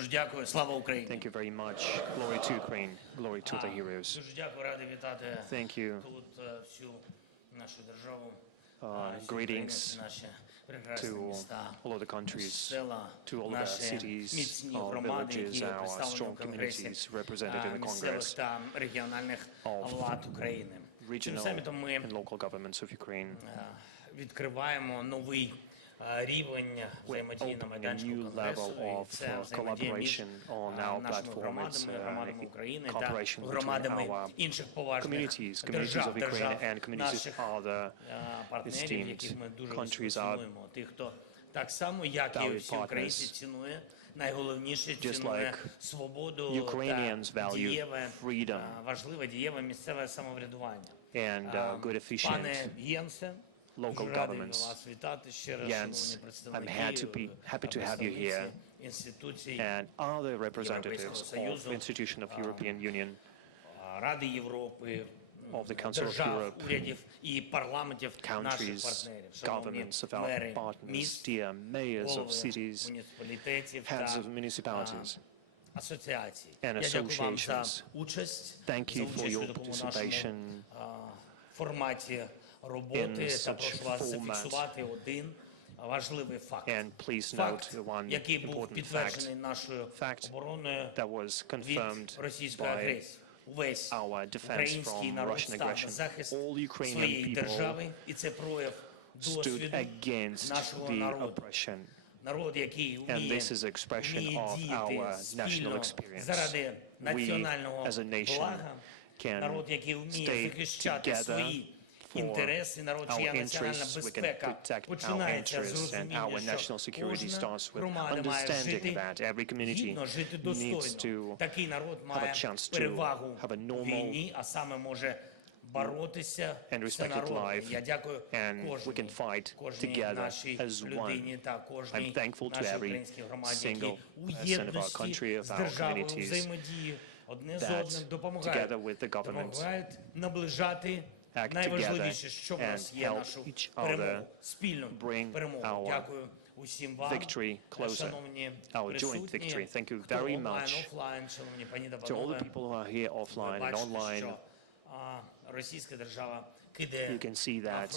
Дуже дякую. Слава Україні. Thank you very much. Glory to Ukraine. Glory to the heroes. Дуже дякую, радий вітати Thank you. тут всю нашу державу. Greetings to all of the countries, to all of our cities, our villages, our strong communities represented in the Congress, of regional and local governments of Ukraine. Відкриваємо новий рівень взаємодії на майданчику Конгресу, і це взаємодія між нашими громадами України та громадами інших поважних держав, наших партнерів, яких ми дуже цінуємо. Тих, хто так само, як і всі українці, цінує, найголовніше цінує свободу та важливе дієве місцеве самоврядування. Пане Єнсе, local governments. Jens, I'm happy to have you here, and other representatives of the institution of European Union, of the Council of Europe, countries, governments of our partners, dear mayors of cities, heads of municipalities, and associations. Thank you for your participation in such format. And please note one important fact that was confirmed by our defense from Russian aggression. All Ukrainian people stood against the oppression. And this is an expression of our national experience. We, as a nation, can stay together for our interests. We can protect our interests, and our national security starts with understanding that every community needs to have a chance to have a normal and respected life, and we can fight together as one. I'm thankful to every single person of our country, of our communities, that together with the government act together and help each other bring our victory closer, our joint victory. Thank you very much to all the people who are here offline and online. You can see that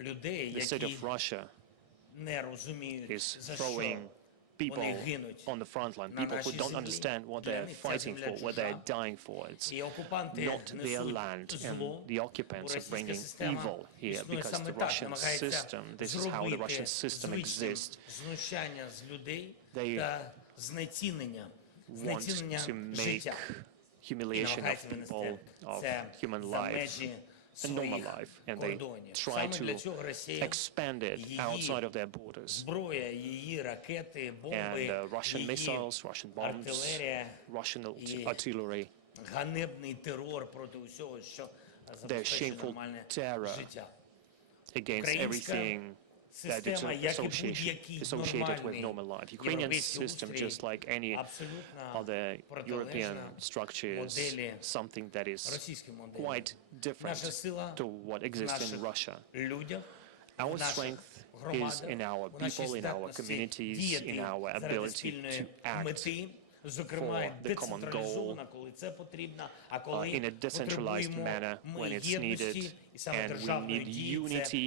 the state of Russia is throwing people on the front line, people who don't understand what they're fighting for, what they're dying for. It's not their land, and the occupants are bringing evil here because the Russian system, this is how the Russian system exists. They want to make humiliation of people, of human life, a normal life, and they try to expand it outside of their borders. And Russian missiles, Russian bombs, Russian artillery, their shameful terror against everything that is associated with normal life. Ukrainian system, just like any other European structure, is something that is quite different to what exists in Russia. Our strength is in our people, in our communities, in our ability to act for the common goal in a decentralized manner when it's needed, and we need unity.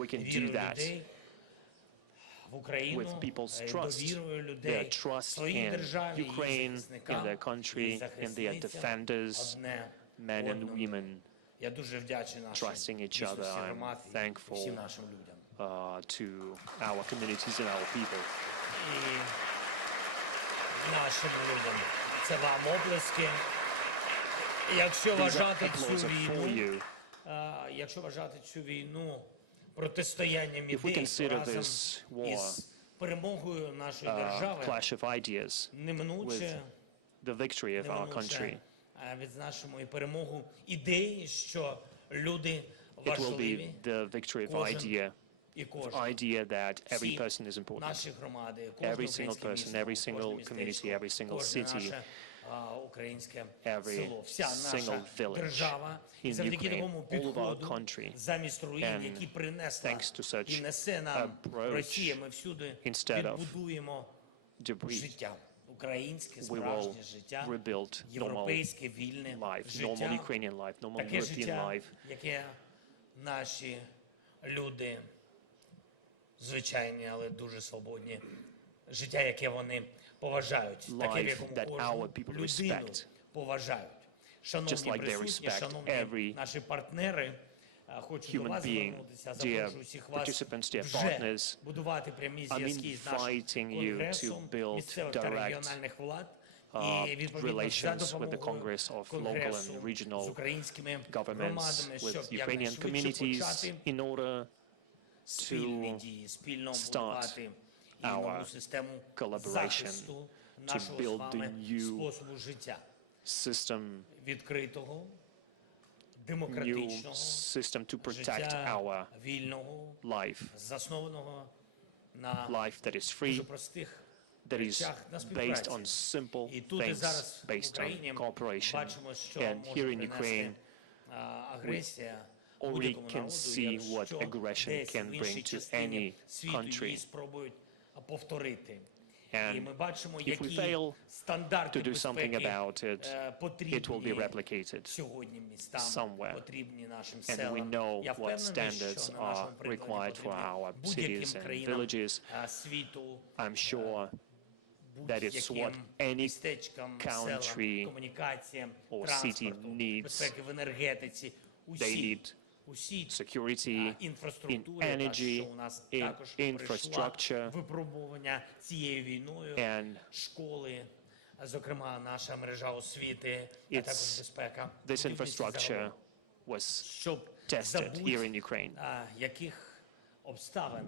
We can do that with people's trust, their trust in Ukraine, in their country, in their defenders, men and women, trusting each other. I'm thankful to our communities and our people. Якщо вважати цю війну протистоянням ідей разом із перемогою нашої держави, неминуче відзначимо і перемогу ідеї, що люди важливі, кожен і кожна. Наші громади, every single person, every single community, every single city українське every село. Вся single наша village держава, і in завдяки Ukraine, такому all of our підходу, country, замість руїн, and які принесла thanks to such і несе нам approach, Росія, ми всюди instead of відбудуємо debris, життя. Українське, we will справжнє життя, rebuild normal європейське, вільне life, normal життя, Ukrainian life, normal таке European життя, life, яке наші люди, звичайні, але дуже свободні, життя, яке вони поважають, таке, в life якому that our кожну people людину respect, поважають. just Шановні like they присутні, respect шановні every наші партнери, хочу до human вас being, звернутися, dear запрошую всіх вас participants, dear вже partners. будувати прямі I'm зв'язки з нашим inviting you to конгресом build місцевих та direct регіональних влад і відповідно за relations with the допомогою Congress of local конгресу and з regional українськими governments, громадами, щоб with Ukrainian якнайшвидше communities, почати in order спільні to дії, спільно start будувати і our нову систему collaboration захисту to нашого з build вами the new способу життя, system, відкритого, new демократичного system to protect життя, our вільного, life, заснованого на life that is дуже free, простих that is речах, на based співпраці. on simple І тут і things, зараз в based Україні on cooperation. бачимо, що And може here in принести Ukraine, агресія already будь-якому can народу, see what якщо aggression десь can в bring іншій to частині any світу її country. спробують повторити. І And ми бачимо, if we які fail стандарти to do something безпеки about it, it will be потрібні replicated сьогодні містам, somewhere. потрібні нашим And we селам. know Я what впевнений, standards що на are нашому прикладі required for потрібно our будь-яким cities and країнам villages. світу, I'm sure that it's what будь-яким any містечкам, селам, country комунікаціям, or city транспорту, needs. безпеки в енергетиці, They need усі security in інфраструктури, та, energy, що у нас in також пройшла infrastructure, випробування цією війною, and школи, зокрема наша мережа освіти, а також it's безпека. this будівництво infrastructure загалом. was Щоб tested here in Ukraine яких обставин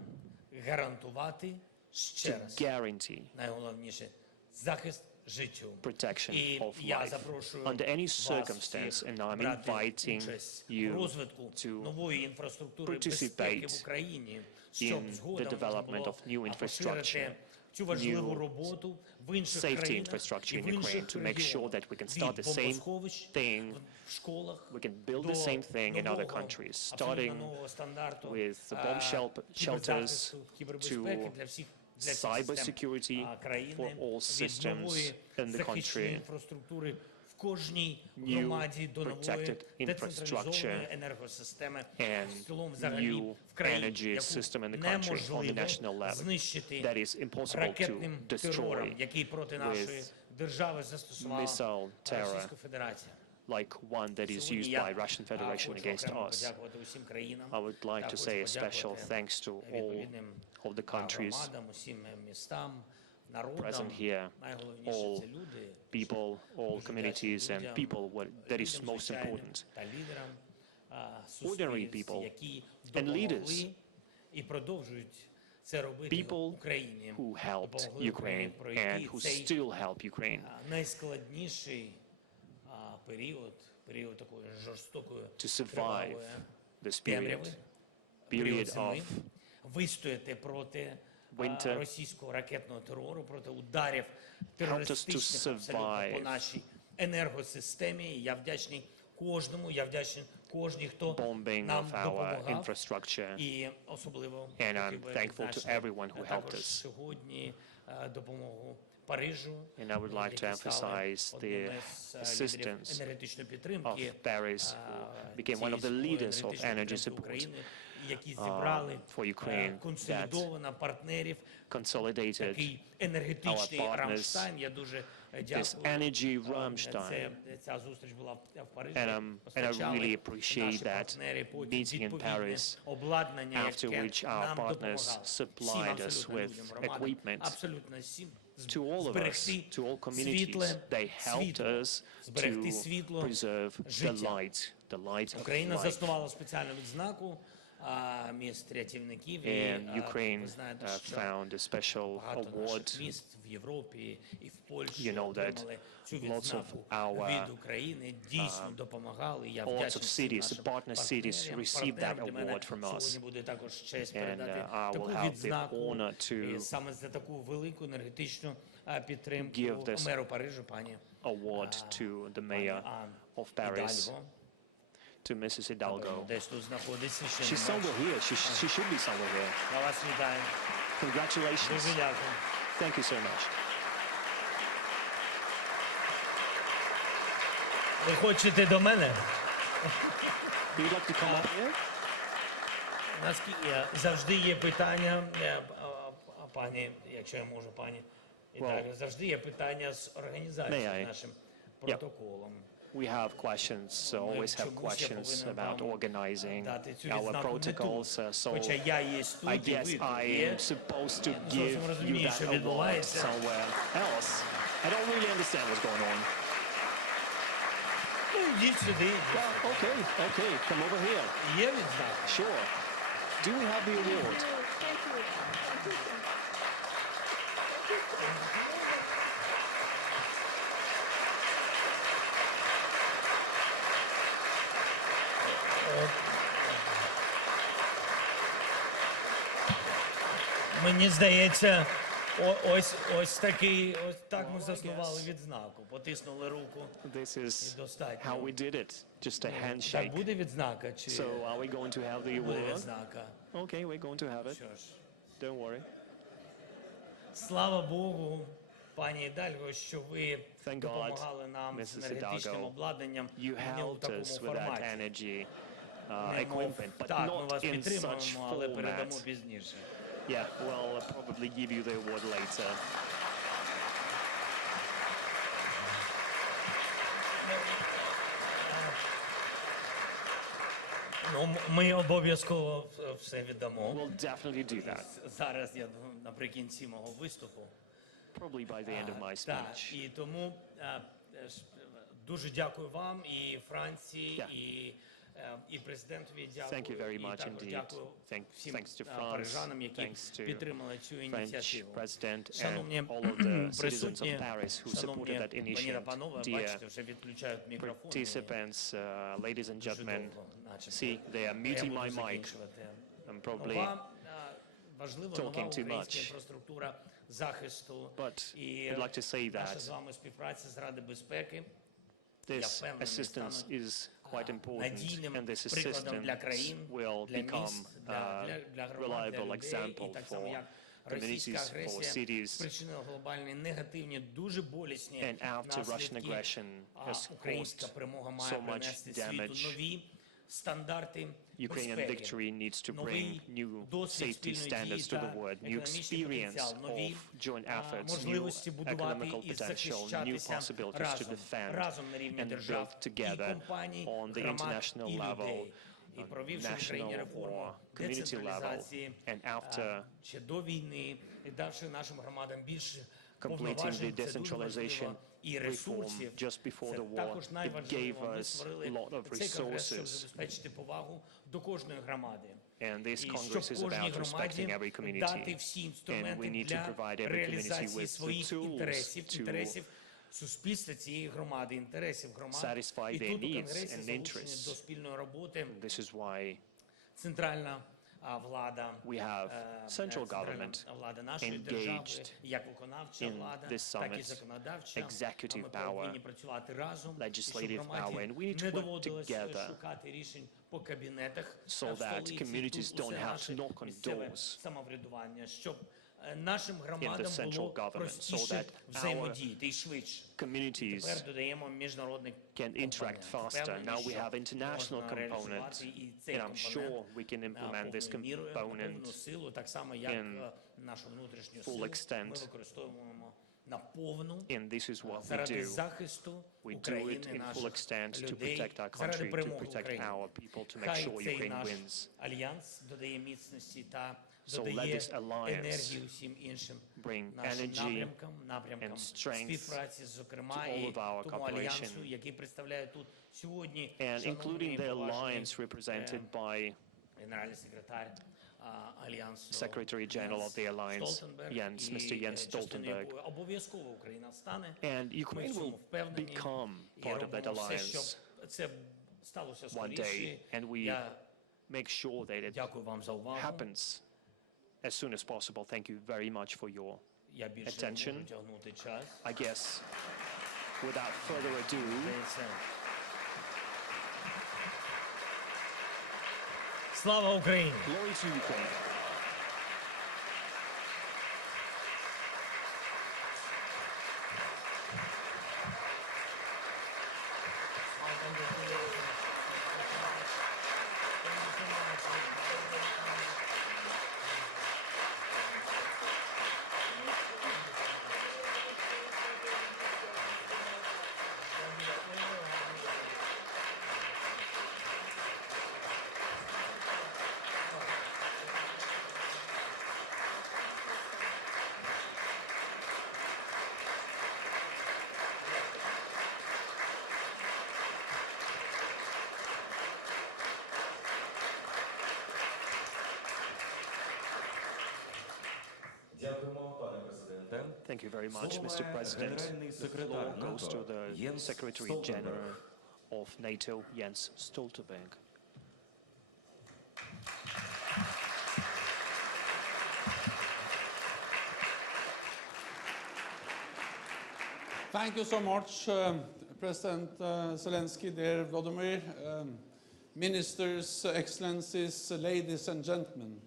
гарантувати ще to раз, guarantee найголовніше, захист життю. protection І of я life запрошую under any вас circumstance, всіх and I'm брати inviting участь в you розвитку to нової інфраструктури безпеки в participate Україні, щоб in згодом the можна development було of new infrastructure, поширити цю важливу new роботу в інших safety країнах infrastructure і в in Ukraine інших to make sure регіонах. that we can start Від the same бомбосховищ thing, в школах we can build до the same thing in other нового, countries, абсолютно starting нового стандарту, with the bomb shelters кіберзахисту, кібербезпеки to для всіх для всіх cyber систем security країни, for all від systems нової in the захищеної country, інфраструктури в кожній new громаді до нової protected децентралізованої infrastructure енергосистеми and в цілому взагалі new в країні, energy яку system in the country on the неможливо national level знищити that is impossible to ракетним терором, destroy який проти нашої держави застосувала missile terror Російська Федерація. like one that is used by Russian Federation against us. I would like to say a special thanks to all of the countries present here, all people, all communities and people, that is most important. Ordinary people and leaders, people who helped Ukraine and who still help Ukraine найскладніший період такої жорстокої to survive this темряви, period of вистояти проти winter, російського ракетного терору, проти ударів helped us to терористичних абсолютно по survive нашій енергосистемі. І я вдячний кожному, я вдячний кожній, хто bombing нам of our допомагав. infrastructure. І особливо And I'm хотів би thankful to відзначити everyone who helped також us. сьогодні допомогу Парижу, And I would like to які стали emphasize одним the із лідерів assistance енергетичної of підтримки Paris, who became one of the leaders of energy support які зібрали for Ukraine, that консолідовано партнерів, consolidated такий енергетичний our partners, Рамштайн. Я дуже this дякую. energy Rammstein. Ця зустріч була в Парижі. And I really appreciate that meeting in Paris, обладнання, after яке which our нам partners допомагало. supplied Всім us абсолютно with людям, громадам, equipment. абсолютно всім To all of us, зберегти to all communities, світле they helped світло, us зберегти to світло preserve the життя. light of Україна life. заснувала спеціальну відзнаку міст рятівників. And І Ukraine ви знаєте, що found a special багато award. наших міст в Європі і в Польщі You know that отримали цю lots of відзнаку our від України, дійсно допомагали. Я lots of вдячний всім cities, нашим partner cities received that партнерам. Для мене award from us. сьогодні буде також честь And передати I таку will have the відзнаку honor to саме за таку велику енергетичну підтримку give this меру Парижу, пані award to the mayor of Paris, to Mrs. Hidalgo. Десь тут знаходиться ще. She's somewhere here. She should be somewhere here. Я вас вітаю. Congratulations. Дуже дякую. Thank you so much. Ви хочете до мене? You'd like to come up here? Наскільки завжди є питання, пані, якщо я можу, пані Віталію, завжди є питання з організацією нашим протоколом. We have questions, always have questions about organizing our protocols. So I guess I am supposed to give you that award somewhere else. I don't really understand what's going on. Йдіть сюди. Okay, come over here. Є відзнака? Sure. Do we have the award? Мені здається, ось так ми заснували відзнаку. Потиснули руку. This І is достатньо. how we did it. Just a Так handshake. буде відзнака чи So are we going to have the буде award? відзнака? Okay, we're going to have it. Що ж, Don't worry. слава Богу, пані Ідальго, що ви Thank God, допомагали нам з Mrs. енергетичним Hidalgo. обладнанням You не у helped такому us with that форматі. energy Не мов, equipment, but так, ми not вас in such підтримуємо, але передамо format. пізніше. Yeah, we'll probably give you the award later. Ну, ми обов'язково все віддамо. We'll definitely do that, Зараз я наприкінці мого виступу. probably by the end of my Так, speech. і тому дуже дякую вам і Франції, і президентові дякую. Thank you very І much також indeed. дякую всім Thanks to France, парижанам, які thanks to підтримали цю French ініціативу. president and Шановні all of the citizens of присутні, Paris who шановні supported that пані та initiative. панове, Dear бачите, вже відключають мікрофон. participants, ladies and Дуже gentlemen, довго, начебто. see, they are Я muting буду my mic. закінчувати. I'm probably Нова, важлива нова talking too українська much. інфраструктура захисту But і we'd like to say наша that з вами співпраця з Ради безпеки this assistance is quite important, надійним and this прикладом для assistance країн, will для become міст, a для громад, для reliable людей, і example так само for як російська communities, for агресія cities. спричинила глобальні негативні, дуже болісні And after Russian наслідки. aggression has Українська caused перемога має so much принести світу damage, нові стандарти Ukrainian безпеки, victory needs to bring новий new досвід safety спільної standards дії to the та world, new економічний experience потенціал, нові of joint efforts, new можливості будувати economical і potential, new захищатися possibilities to разом, defend разом на рівні and держав build і together компаній, on the громад international і level, людей. І провівши в Україні national реформу or community level, децентралізації and after ще до війни, і давши нашим громадам більше completing the повноважень, це дуже decentralization важливо, і reform ресурсів. just before Це the war, також it найважливо. gave Ми us створили a lot of цей конгрес, щоб resources. забезпечити повагу до кожної громади. And this І Congress щоб is кожній about громаді respecting every community. дати всі And we інструменти need to для provide every community реалізації with the своїх tools інтересів суспільства цієї громади, інтересів громад. satisfy І their тут у needs Конгресі and залучені interests. до спільної роботи This is why центральна влада, we have central government влада нашої держави, engaged як виконавча in влада, this так і summit, законодавча. executive Ми power, повинні працювати разом, і legislative щоб громаді power, and we need to не work доводилось together шукати рішень по кабінетах so в that столиці, communities тут усе don't have to наше knock on місцеве doors самоврядування, щоб нашим in the громадам central було government, so простіше that our взаємодіяти і швидше. communities Тепер додаємо міжнародний can interact faster. Впевнений, Now we що have international можна component, реалізувати і цей and I'm компонент sure we can implement this повною мірою, на повну component силу, так само як in нашу внутрішню full силу ми extent. використовуємо на повну And this is what we заради do. захисту We do it України, in full наших extent to людей, protect our заради country, to перемоги protect України. our people, to make Хай sure цей Ukraine наш wins. альянс додає міцності та So let додає this alliance енергію всім іншим bring нашим energy напрямкам and strength співпраці, зокрема, to all і of our тому cooperation. альянсу, який представляє тут сьогодні And шановний including the поважний, alliance represented by Secretary General of the Alliance, Mr. Jens Stoltenberg. And Ukraine will become part of that alliance one day, and we make sure that it happens as soon as possible. Thank you very much for your attention. I guess, without further ado, Slava Ukraine! Glory to Ukraine! Thank you very much, Mr. President. The floor goes to the Secretary General of NATO, Jens Stoltenberg. Thank you so much, President Zelenskyy, dear Volodymyr, ministers, excellencies, ladies and gentlemen.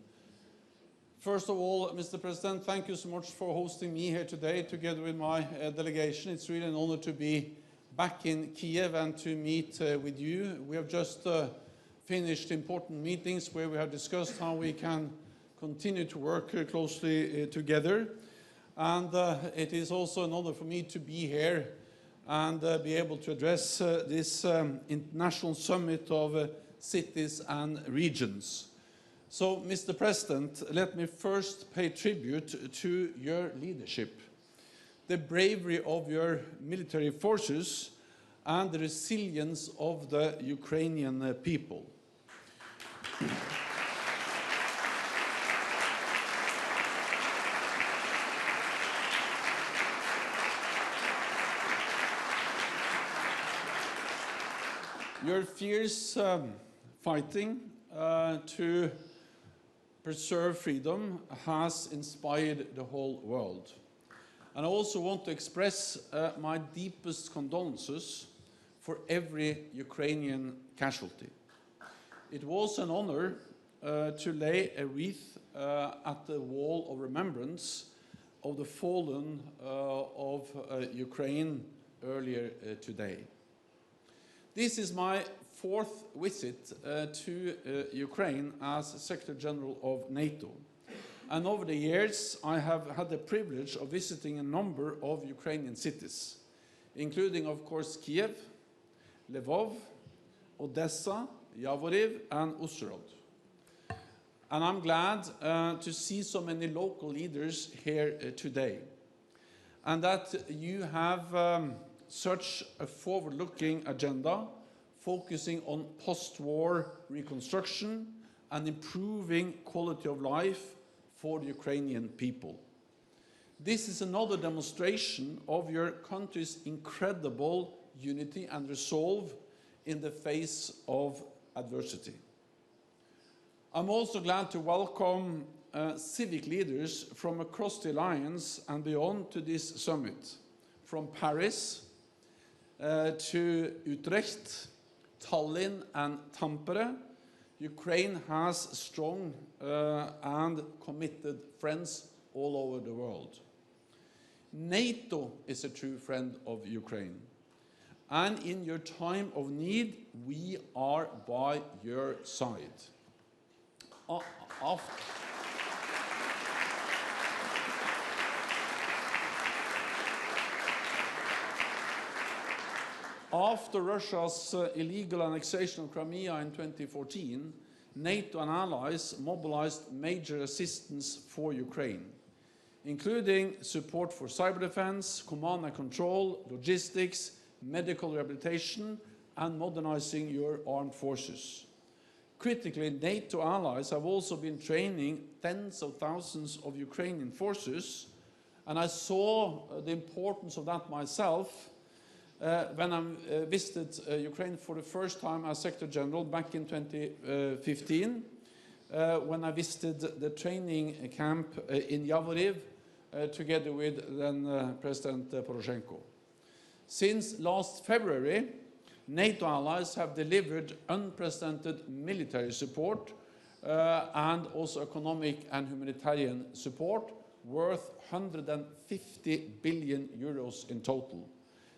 First of all, Mr. President, thank you so much for hosting me here today together with my delegation. It's really an honor to be back in Kiev and to meet with you. We have just finished important meetings where we have discussed how we can continue to work closely together. And it is also an honor for me to be here and be able to address this international summit of cities and regions. So, Mr. President, let me first pay tribute to your leadership, the bravery of your military forces, and the resilience of the Ukrainian people. Your fierce fighting to preserve freedom has inspired the whole world. And I also want to express my deepest condolences for every Ukrainian casualty. It was an honor to lay a wreath at the wall of remembrance of the fallen of Ukraine earlier today. This is my fourth visit to Ukraine as Secretary General of NATO. And over the years, I have had the privilege of visiting a number of Ukrainian cities, including, of course, Kiev, Lvov, Odessa, Yavoriv, and Uzhhorod. And I'm glad to see so many local leaders here today, and that you have such a forward-looking agenda focusing on post-war reconstruction and improving quality of life for the Ukrainian people. This is another demonstration of your country's incredible unity and resolve in the face of adversity. I'm also glad to welcome civic leaders from across the alliance and beyond to this summit, from Paris to Utrecht, Tallinn and Tampere. Ukraine has strong and committed friends all over the world. NATO is a true friend of Ukraine. And in your time of need, we are by your side. After Russia's illegal annexation of Crimea in 2014, NATO and allies mobilized major assistance for Ukraine, including support for cyber defense, command and control, logistics, medical rehabilitation, and modernizing your armed forces. Critically, NATO allies have also been training tens of thousands of Ukrainian forces, and I saw the importance of that myself when I visited Ukraine for the first time as Secretary General back in 2015, when I visited the training camp in Yavoriv together with then President Poroshenko. Since last February, NATO allies have delivered unprecedented military support and also economic and humanitarian support worth 150 billion euros in total.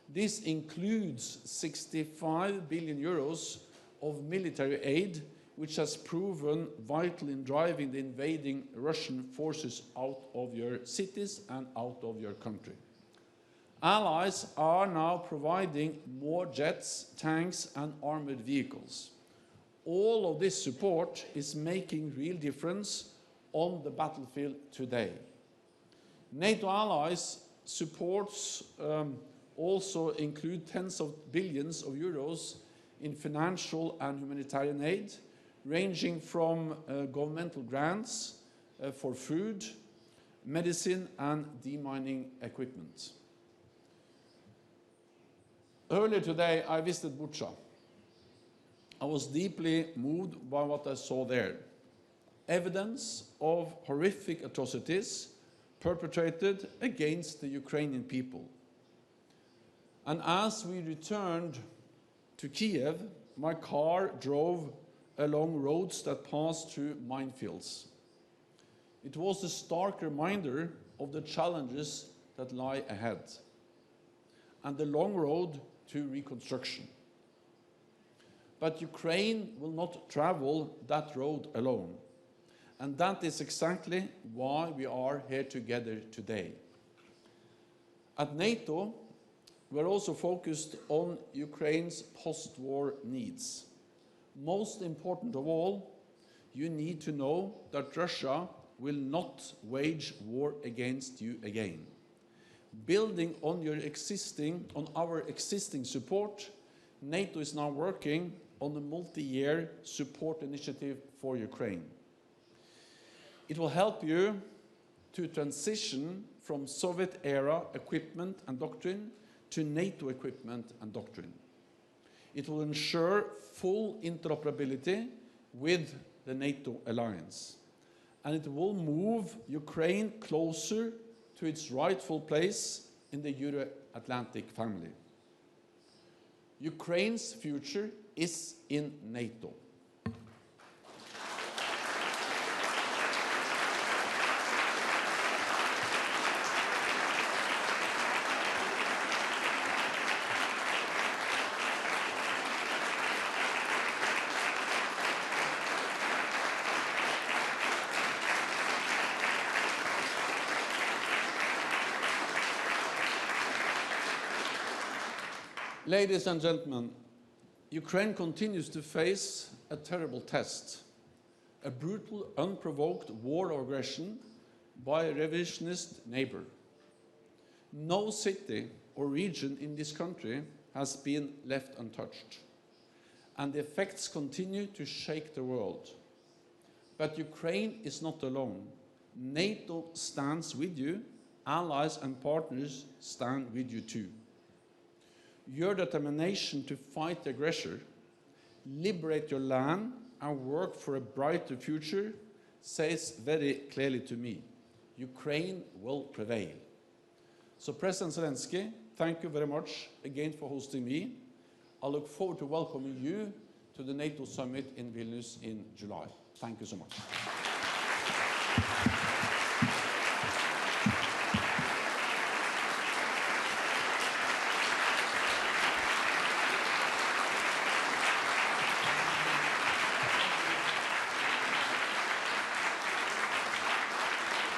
This includes 65 billion euros of military aid, which has proven vital in driving the invading Russian forces out of your cities and out of your country. Allies are now providing more jets, tanks, and armored vehicles. All of this support is making real difference on the battlefield today. NATO allies' supports also include tens of billions of euros in financial and humanitarian aid, ranging from governmental grants for food, medicine, and demining equipment. Earlier today, I visited Bucha. I was deeply moved by what I saw there. Evidence of horrific atrocities perpetrated against the Ukrainian people. And as we returned to Kiev, my car drove along roads that passed through minefields. It was a stark reminder of the challenges that lie ahead and the long road to reconstruction. But Ukraine will not travel that road alone. And that is exactly why we are here together today. At NATO, we're also focused on Ukraine's post-war needs. Most important of all, you need to know that Russia will not wage war against you again. Building on our existing support, NATO is now working on a multi-year support initiative for Ukraine. It will help you to transition from Soviet-era equipment and doctrine to NATO equipment and doctrine. It will ensure full interoperability with the NATO alliance. And it will move Ukraine closer to its rightful place in the Euro-Atlantic family. Ukraine's future is in NATO. Ladies and gentlemen, Ukraine continues to face a terrible test, a brutal, unprovoked war of aggression by a revisionist neighbor. No city or region in this country has been left untouched, and the effects continue to shake the world. But Ukraine is not alone. NATO stands with you, allies and partners stand with you too. Your determination to fight the aggressor, liberate your land, and work for a brighter future says very clearly to me, Ukraine will prevail. So President Zelenskyy, thank you very much again for hosting me. I look forward to welcoming you to the NATO summit in Vilnius in July. Thank you so much.